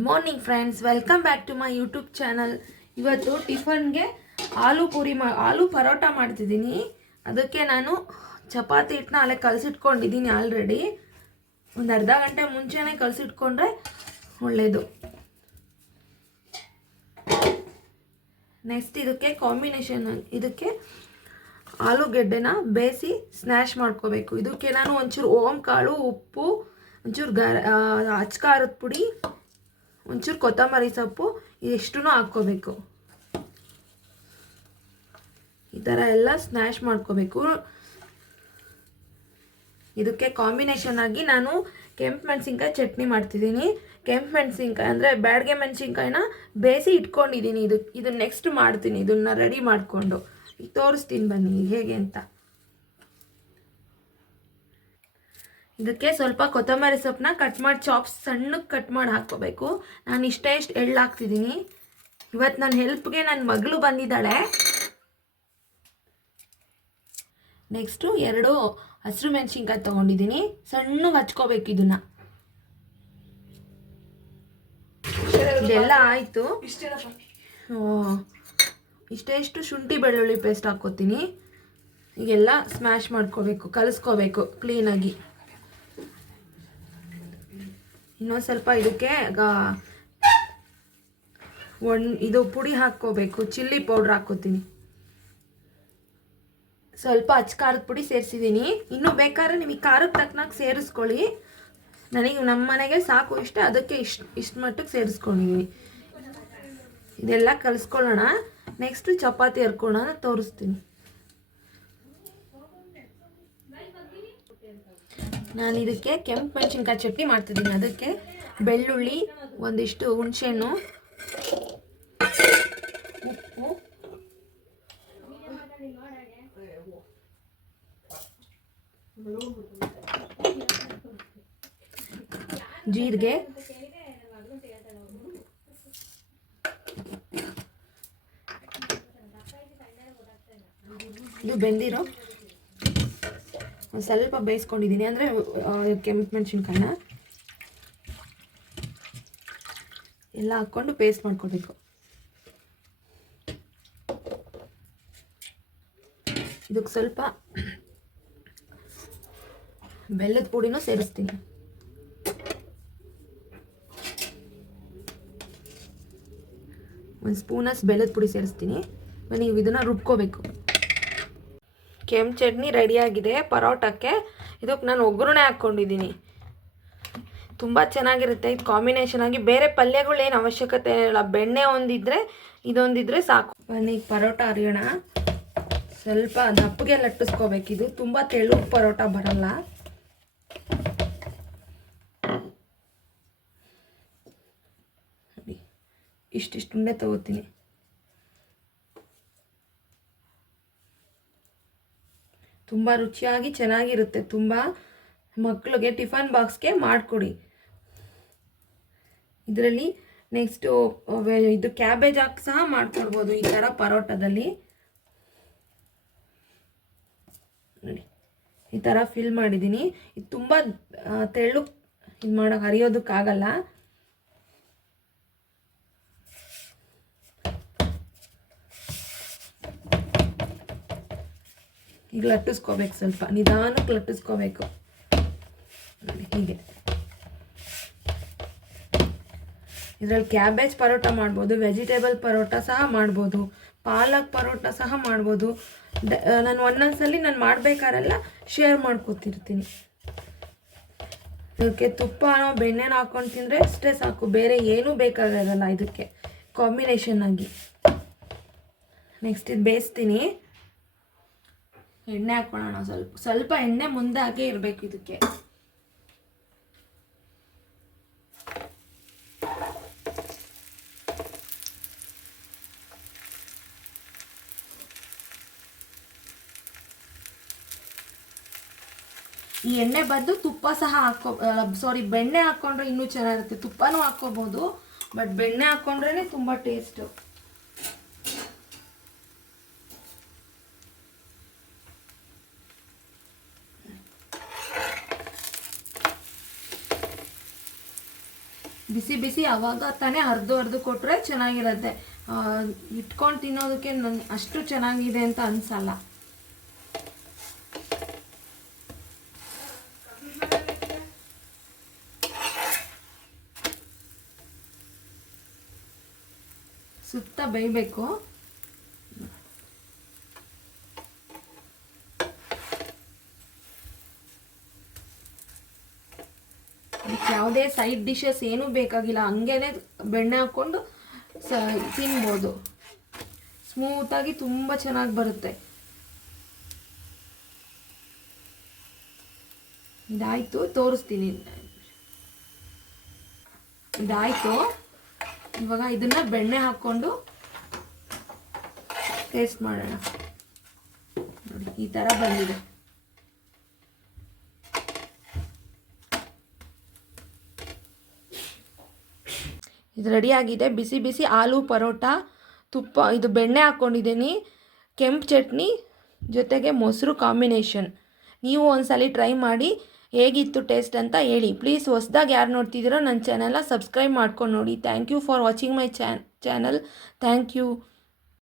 Good morning friends, welcome back to my YouTube channel. ಇವತ್ತು ಟಿಫನ್ಗೆ ಆಲೂ ಪರೋಟ ಮಾಡ್ತಿದ್ದೀನಿ. ಅದಕ್ಕೆ ನಾನು ಚಪಾತಿ ಹಿಟ್ಟನ್ನ ಅಲ್ಲೇ ಕಲಸಿಟ್ಕೊಂಡಿದ್ದೀನಿ ಆಲ್ರೆಡಿ. ಒಂದು ಅರ್ಧ ಗಂಟೆ ಮುಂಚೆನೇ ಕಲಸಿಟ್ಕೊಂಡ್ರೆ ಒಳ್ಳೆಯದು. ನೆಕ್ಸ್ಟ್ ಇದಕ್ಕೆ ಕಾಂಬಿನೇಷನ್, ಇದಕ್ಕೆ ಆಲೂಗೆಡ್ಡೆನ ಬೇಯಿಸಿ ಸ್ನ್ಯಾಶ್ ಮಾಡ್ಕೋಬೇಕು. ಇದಕ್ಕೆ ನಾನು ಒಂಚೂರು ಓಮ್ ಕಾಳು, ಉಪ್ಪು, ಒಂಚೂರು ಅಚ್ಕಾರದ ಪುಡಿ, ಒಂಚೂರು ಕೊತ್ತಂಬರಿ ಸೊಪ್ಪು ಇಷ್ಟು ಹಾಕ್ಕೋಬೇಕು. ಈ ಥರ ಎಲ್ಲ ಸ್ನ್ಯಾಶ್ ಮಾಡ್ಕೋಬೇಕು. ಇದಕ್ಕೆ ಕಾಂಬಿನೇಷನ್ ಆಗಿ ನಾನು ಕೆಂಪು ಮೆಣಸಿನ್ಕಾಯಿ ಚಟ್ನಿ ಮಾಡ್ತಿದ್ದೀನಿ. ಕೆಂಪು ಮೆಣಸಿನ್ಕಾಯಿ ಅಂದರೆ ಬ್ಯಾಡಗೆ ಮೆಣಸಿನ್ಕಾಯಿನ ಬೇಯಿಸಿ ಇಟ್ಕೊಂಡಿದ್ದೀನಿ. ಇದು ನೆಕ್ಸ್ಟ್ ಮಾಡ್ತೀನಿ. ಇದನ್ನು ರೆಡಿ ಮಾಡಿಕೊಂಡು ಈಗ ತೋರಿಸ್ತೀನಿ ಬನ್ನಿ ಹೇಗೆ ಅಂತ. ಇದಕ್ಕೆ ಸ್ವಲ್ಪ ಕೊತ್ತಂಬರಿ ಸೊಪ್ಪನ್ನ ಕಟ್ ಮಾಡಿ ಸಣ್ಣಕ್ಕೆ ಕಟ್ ಮಾಡಿ ಹಾಕ್ಕೋಬೇಕು. ನಾನು ಇಷ್ಟು ಎಳ್ಳು ಹಾಕ್ತಿದ್ದೀನಿ. ಇವತ್ತು ನನ್ನ ಹೆಲ್ಪ್ಗೆ ನನ್ನ ಮಗಳು ಬಂದಿದ್ದಾಳೆ. ನೆಕ್ಸ್ಟು 2 ಹಸಿರು ಮೆಣಸಿನ್ಕಾಯಿ ತೊಗೊಂಡಿದ್ದೀನಿ. ಸಣ್ಣಗೆ ಹಚ್ಕೋಬೇಕು ಇದನ್ನು. ಇದೆಲ್ಲ ಆಯಿತು. ಇಷ್ಟೆಷ್ಟು ಶುಂಠಿ ಬೆಳ್ಳುಳ್ಳಿ ಪೇಸ್ಟ್ ಹಾಕ್ಕೋತೀನಿ. ಈಗೆಲ್ಲ ಸ್ಮ್ಯಾಶ್ ಮಾಡ್ಕೋಬೇಕು, ಕಲಿಸ್ಕೋಬೇಕು ಕ್ಲೀನಾಗಿ. ಇನ್ನೊಂದು ಸ್ವಲ್ಪ ಇದಕ್ಕೆ ಇದು ಪುಡಿ ಹಾಕ್ಕೋಬೇಕು. ಚಿಲ್ಲಿ ಪೌಡ್ರ್ ಹಾಕ್ಕೋತೀನಿ. ಸ್ವಲ್ಪ ಖಾರದ ಪುಡಿ ಸೇರಿಸಿದ್ದೀನಿ. ಇನ್ನೂ ಬೇಕಾದ್ರೆ ನಿಮಗೆ ಖಾರಕ್ಕೆ ತಕ್ಕನಾಗಿ ಸೇರಿಸ್ಕೊಳ್ಳಿ. ನನಗೆ ನಮ್ಮ ಮನೆಗೆ ಸಾಕು ಇಷ್ಟ, ಅದಕ್ಕೆ ಇಷ್ಟು ಮಟ್ಟಕ್ಕೆ ಸೇರಿಸ್ಕೊಂಡಿದ್ದೀನಿ. ಇದೆಲ್ಲ ಕಲಿಸ್ಕೊಳ್ಳೋಣ. ನೆಕ್ಸ್ಟು ಚಪಾತಿ ಹರ್ಕೊಳ್ಳೋಣ, ತೋರಿಸ್ತೀನಿ. ನಾನು ಇದಕ್ಕೆ ಕೆಂಪು ಮೆಣಸಿನ್ಕಾಯಿ ಚಟ್ನಿ ಮಾಡ್ತಿದ್ದೀನಿ. ಅದಕ್ಕೆ ಬೆಳ್ಳುಳ್ಳಿ, ಒಂದಿಷ್ಟು ಹುಣಸೆಹಣ್ಣು, ಉಪ್ಪು, ಜೀರಿಗೆ, ಇದು ಬೆಂದಿರೋ ಸ್ವಲ್ಪ ಬೇಯಿಸ್ಕೊಂಡಿದ್ದೀನಿ. ಅಂದರೆ ಕೆಂಪು ಮೆಣಸಿನ್ಕಾಯಿನ ಎಲ್ಲ ಹಾಕ್ಕೊಂಡು ಪೇಸ್ಟ್ ಮಾಡ್ಕೊಳ್ಬೇಕು. ಇದಕ್ಕೆ ಸ್ವಲ್ಪ ಬೆಲ್ಲದ ಪುಡಿನೂ ಸೇರಿಸ್ತೀನಿ. ಒಂದು ಸ್ಪೂನಷ್ಟು ಬೆಲ್ಲದ ಪುಡಿ ಸೇರಿಸ್ತೀನಿ. ನೀವು ಇದನ್ನು ರುಬ್ಕೋಬೇಕು. ಕೆಂಪು ಚಟ್ನಿ ರೆಡಿಯಾಗಿದೆ ಪರೋಟಕ್ಕೆ. ಇದಕ್ಕೆ ನಾನು ಒಗ್ಗರಣೆ ಹಾಕ್ಕೊಂಡಿದ್ದೀನಿ. ತುಂಬ ಚೆನ್ನಾಗಿರುತ್ತೆ ಇದು ಕಾಂಬಿನೇಷನ್ ಆಗಿ. ಬೇರೆ ಪಲ್ಯಗಳೇನು ಅವಶ್ಯಕತೆ ಇಲ್ಲ. ಬೆಣ್ಣೆ ಒಂದಿದ್ರೆ ಇದೊಂದಿದ್ರೆ ಸಾಕು. ಬನ್ನಿ ಪರೋಟ ಅರಿಯೋಣ. ಸ್ವಲ್ಪ ದಪ್ಪಗೆ ಲಟ್ಟಿಸ್ಕೋಬೇಕು. ಇದು ತುಂಬ ತೆಳು ಪರೋಟ ಬರಲ್ಲ. ಇಷ್ಟಿಷ್ಟು ಉಂಡೆ ತಗೋತೀನಿ. ತುಂಬ ರುಚಿಯಾಗಿ ಚೆನ್ನಾಗಿರುತ್ತೆ. ತುಂಬ ಮಕ್ಕಳಿಗೆ ಟಿಫನ್ ಬಾಕ್ಸ್ಗೆ ಮಾಡಿಕೊಡಿ. ಇದರಲ್ಲಿ ನೆಕ್ಸ್ಟು ಇದು ಕ್ಯಾಬೇಜ್ ಹಾಕಿ ಸಹ ಮಾಡ್ಕೊಡ್ಬೋದು ಈ ಥರ ಪರೋಟದಲ್ಲಿ. ನೋಡಿ ಈ ಥರ ಫಿಲ್ ಮಾಡಿದ್ದೀನಿ. ಇದು ತುಂಬ ತೆಳ್ಳು ಇದು ಮಾಡೋಕೆ ಹರಿಯೋದಕ್ಕಾಗಲ್ಲ. ಈಗ ಲಟ್ಟಿಸ್ಕೋಬೇಕು. ಸ್ವಲ್ಪ ನಿಧಾನಕ್ಕೆ ಲಟ್ಟಿಸ್ಕೋಬೇಕು. ಹೀಗೆ ಇದರಲ್ಲಿ ಕ್ಯಾಬೇಜ್ ಪರೋಟ ಮಾಡ್ಬೋದು, ವೆಜಿಟೇಬಲ್ ಪರೋಟ ಸಹ ಮಾಡ್ಬೋದು, ಪಾಲಕ್ ಪರೋಟ ಸಹ ಮಾಡ್ಬೋದು. ನಾನು ಒಂದೊಂದ್ಸಲಿ ನಾನು ಮಾಡಬೇಕಾರೆಲ್ಲ ಶೇರ್ ಮಾಡ್ಕೊತಿರ್ತೀನಿ. ಇದಕ್ಕೆ ತುಪ್ಪನೋ ಬೆಣ್ಣೆನೋ ಹಾಕ್ಕೊಂಡು ತಿಂದರೆ ಅಷ್ಟೇ ಸಾಕು. ಬೇರೆ ಏನೂ ಬೇಕಾಗಿರಲ್ಲ ಇದಕ್ಕೆ ಕಾಂಬಿನೇಷನ್ ಆಗಿ. ನೆಕ್ಸ್ಟ್ ಇದು ಬೇಯಿಸ್ತೀನಿ. ಎಣ್ಣೆ ಹಾಕ್ಕೊಳ್ಳೋಣ. ಸ್ವಲ್ಪ ಎಣ್ಣೆ ಮುಂದೆ ಹಾಕೇ ಇರಬೇಕು ಇದಕ್ಕೆ. ಈ ಎಣ್ಣೆ ಬದಲು ತುಪ್ಪ ಸಹ ಬೆಣ್ಣೆ ಹಾಕ್ಕೊಂಡ್ರೆ ಇನ್ನೂ ಚೆನ್ನಾಗಿರುತ್ತೆ. ತುಪ್ಪನೂ ಹಾಕ್ಕೋಬೋದು, ಬಟ್ ಬೆಣ್ಣೆ ಹಾಕ್ಕೊಂಡ್ರೇ ತುಂಬ ಟೇಸ್ಟು. ಬಿಸಿ ಬಿಸಿ ಆವಾಗ ತಾನೇ ಅರ್ದು ಕೊಟ್ಟರೆ ಚೆನ್ನಾಗಿರುತ್ತೆ. ಇಟ್ಕೊಂಡು ತಿನ್ನೋದಕ್ಕೆ ನಂಗೆ ಅಷ್ಟು ಚೆನ್ನಾಗಿದೆ ಅಂತ ಅನಿಸಲ್ಲ. ಸುತ್ತ ಬೇಯಬೇಕು. ಯಾವುದೇ ಸೈಡ್ ಡಿಶಸ್ ಏನೂ ಬೇಕಾಗಿಲ್ಲ, ಹಂಗೇನೆ ಬೆಣ್ಣೆ ಹಾಕ್ಕೊಂಡು ತಿನ್ಬೋದು. ಸ್ಮೂತಾಗಿ ತುಂಬ ಚೆನ್ನಾಗಿ ಬರುತ್ತೆ. ಇದಾಯಿತು, ತೋರಿಸ್ತೀನಿ. ಇದಾಯಿತು. ಇವಾಗ ಇದನ್ನು ಬೆಣ್ಣೆ ಹಾಕ್ಕೊಂಡು ಟೇಸ್ಟ್ ಮಾಡೋಣ. ನೋಡಿ ಈ ಥರ ಬಂದಿದೆ. ಇದು ರೆಡಿಯಾಗಿದೆ. ಬಿಸಿ ಬಿಸಿ ಆಲೂ ಪರೋಟ, ತುಪ್ಪ, ಇದು ಬೆಣ್ಣೆ ಹಾಕ್ಕೊಂಡಿದ್ದೀನಿ, ಕೆಂಪು ಚಟ್ನಿ ಜೊತೆಗೆ ಮೊಸರು ಕಾಂಬಿನೇಷನ್. ನೀವು ಒಂದ್ಸಲ ಟ್ರೈ ಮಾಡಿ ಹೇಗಿತ್ತು ಟೇಸ್ಟ್ ಅಂತ ಹೇಳಿ. ಪ್ಲೀಸ್ ಹೊಸ್ದಾಗಿ ಯಾರು ನೋಡ್ತಿದ್ದೀರೋ ನನ್ನ ಚಾನಲ್ನ ಸಬ್ಸ್ಕ್ರೈಬ್ ಮಾಡ್ಕೊಂಡು ನೋಡಿ. Thank you for watching my channel. Thank you.